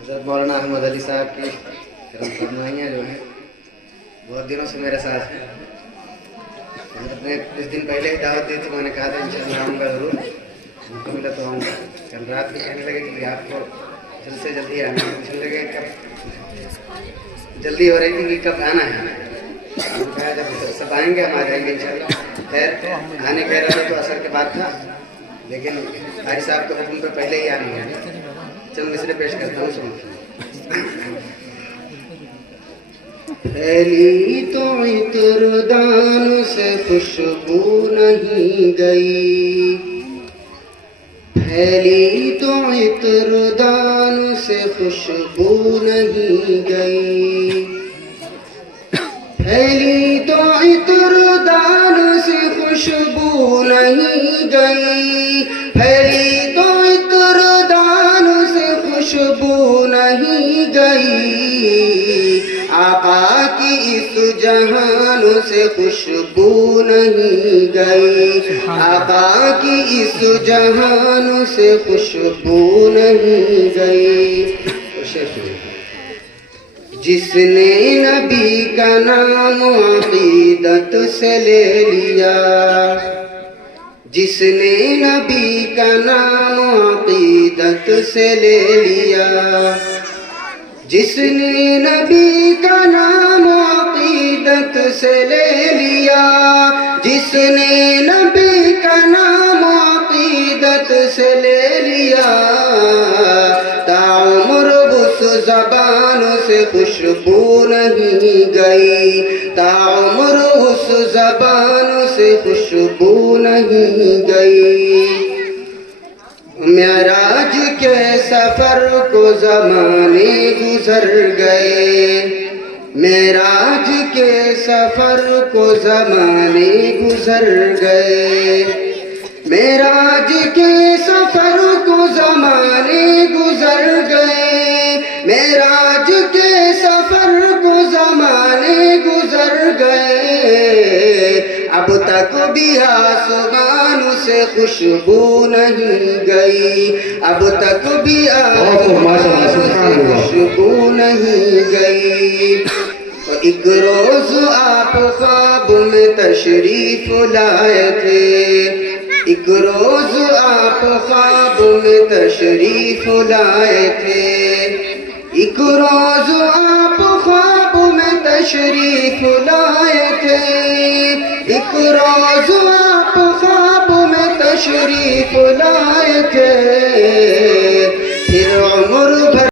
हज़रत मौलाना अहमद अली साहब की करम फरमाइयाँ जो हैं बहुत दिनों से मेरे साथ हैं। हज़रत ने कुछ दिन पहले ही दावत दी थी, मैंने कहा था इंशाअल्लाह आऊँगा ज़रूर, उनको मिला तो आऊँगा। कल रात भी कहने लगे कि आपको जल्द से जल्दी आना है, पूछने लगे कब जल्दी हो रही थी कि कब आना है। मैंने कहा जब सब आएंगे हम आ जाएंगे इंशाअल्लाह। खैर आने कह रहे थे तो असर के बाद था, लेकिन भाई साहब के हुक्म पे पहले ही आने हैं। चंद मिसरे पेश करता हूँ, सुनो। फैली तो इतरदान से खुशबू नहीं गई, फैली तो इतरदान से खुशबू नहीं गई, फैली तो इतरदान से खुशबू नहीं गई, फैली तो इतरदान से खुशबू नहीं गई। आका की इस जहान से खुशबू नहीं गई, आका की इस जहान से खुशबू नहीं गई। जिसने नबी का नाम अकीदत से ले लिया, जिसने नबी का नाम अकीदत से ले लिया, जिसने नबी का नाम अकीदत से ले लिया, जिसने नबी का नाम अकीदत से ले लिया, ताउम्र उस ज़बान से खुशबू नहीं गई, ताउम्र उस ज़बान से खुशबू नहीं गई। मेराज के सफर को ज़माने गुजर गए, मेराज के सफर को ज़माने गुजर गए, मेराज के सफर को ज़माने गुजर गए, मेराज के सफर को ज़माने गुजर गए। अब तक भी आसमान से खुशबू नहीं गई, अब तक भी आसमान से खुशबू नहीं गई। एक रोज आप ख्वाब में तशरीफ लाए थे, एक रोज आप ख्वाब में तशरीफ लाए थे, एक रोज आप ख्वाब में तशरीफ लाए थे, एक रोज आप ख्वाब में तशरीफ लाए थे। फिर उम्र भर